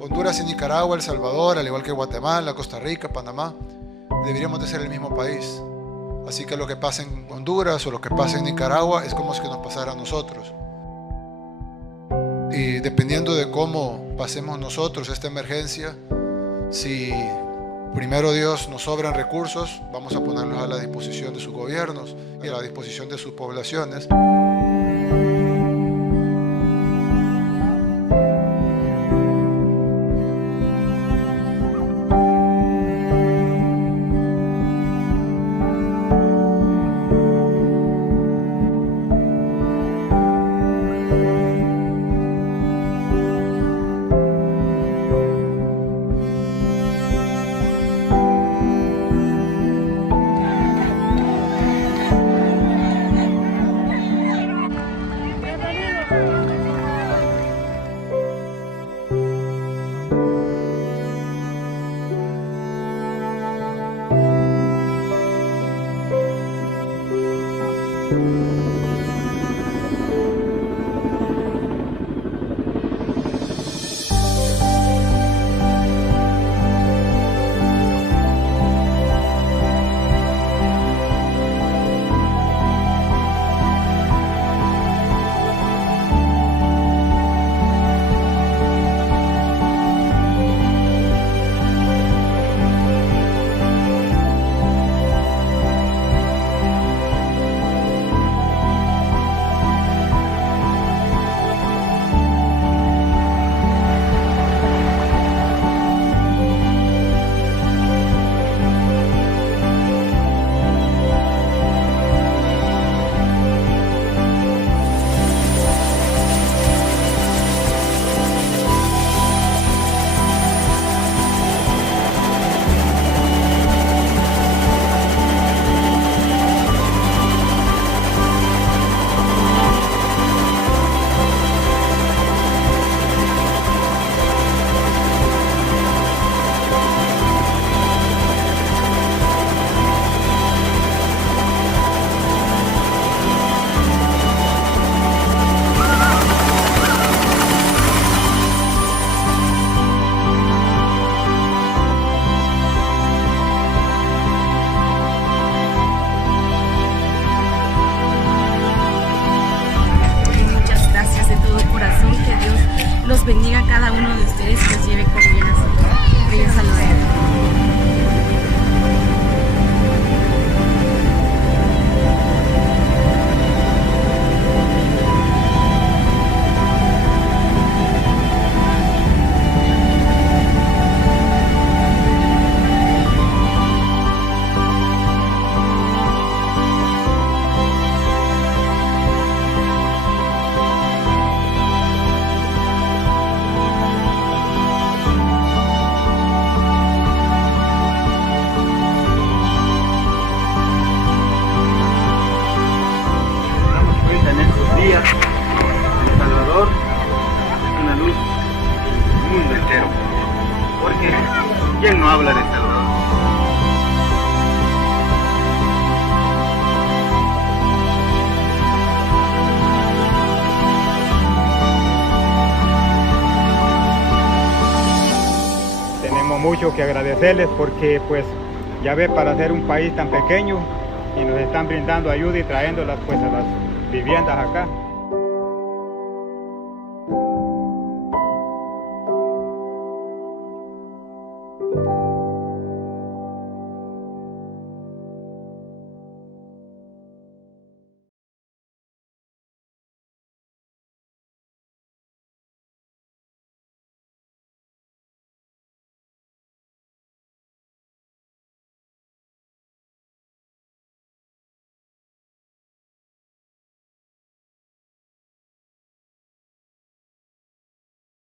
Honduras y Nicaragua, El Salvador, al igual que Guatemala, Costa Rica, Panamá, deberíamos de ser el mismo país. Así que lo que pasa en Honduras o lo que pasa en Nicaragua es como si nos pasara a nosotros. Y dependiendo de cómo pasemos nosotros esta emergencia, si primero Dios nos sobran recursos, vamos a ponerlos a la disposición de sus gobiernos y a la disposición de sus poblaciones. Los bendiga a cada uno de ustedes y los lleve con bien así. Bellas saludos. El Salvador es una luz del mundo entero, porque ¿quién no habla de Salvador? Tenemos mucho que agradecerles porque pues ya ve, para ser un país tan pequeño y nos están brindando ayuda y trayéndolas pues a las viviendas acá.